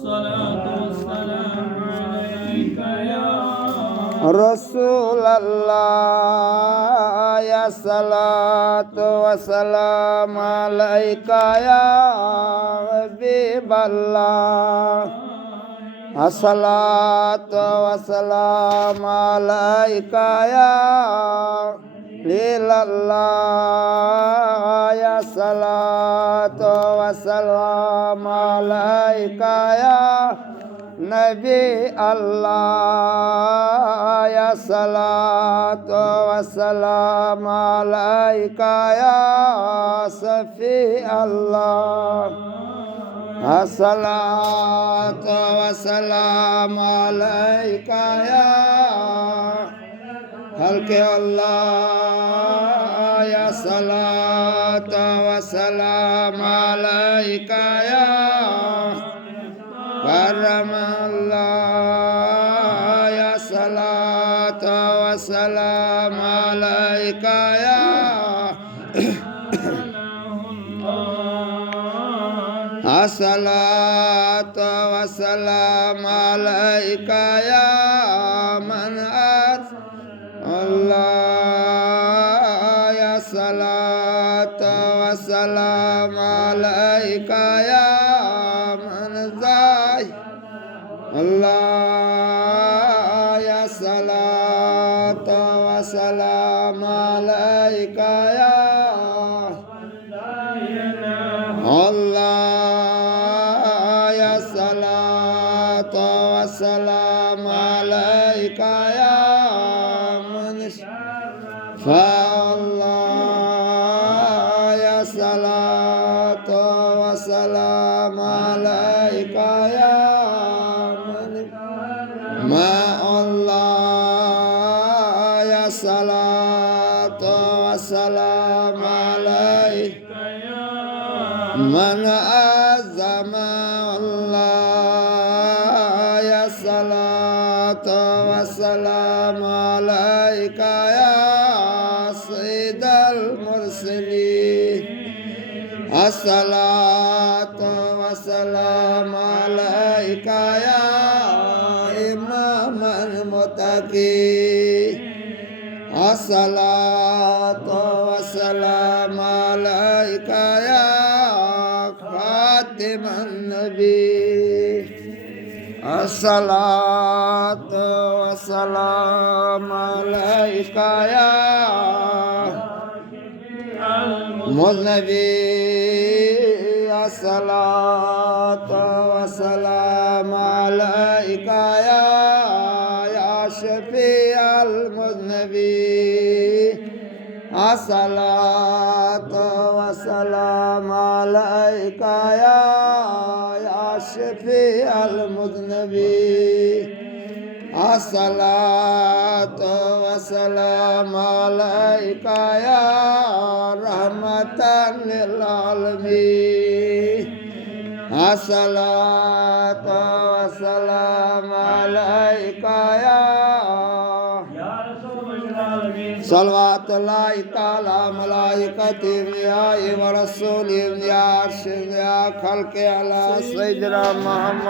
الصلاة والسلام عليك يا رسول الله يا صلاة وسلام عليك يا حبيب الله الصلاة والسلام عليك يا خليل الله يا صلاة والسلام عليك يا نبي الله يا صلاة والسلام عليك يا صفي الله الصلاة والسلام عليك يا خلق الله يا صلاة والسلام عليك يا كرم الله يا صلاة والسلام عليك يا الصلاة والسلام عليك يا من أتى الله يا صلاة والسلام عليك يا من زاي الله يا صلاة والسلام عليك يا الله يا صلاة والسلام عليك يا من فالله يا صلاة والسلام عليك يا من ما الله يا صلاة والسلام عليك من أعظم الله يا صلاة والسلام عليك يا سيد المرسلين الصلاة والسلام عليك يا إمام المتقين الصلاة والسلام عليك يا خاتم النبي الصلاة والسلام عليك يا مذنبي الصلاة والسلام عليك يا شفيع المذنبين الصلاة والسلام عليك يا شفيع المذنبين الصلاة والسلام عليك يا رحمة للعالمين الصلاة والسلام عليك يا صلوات الله تعالى ملائكته ورسوله يا أرشد يا خلق على سيدنا محمد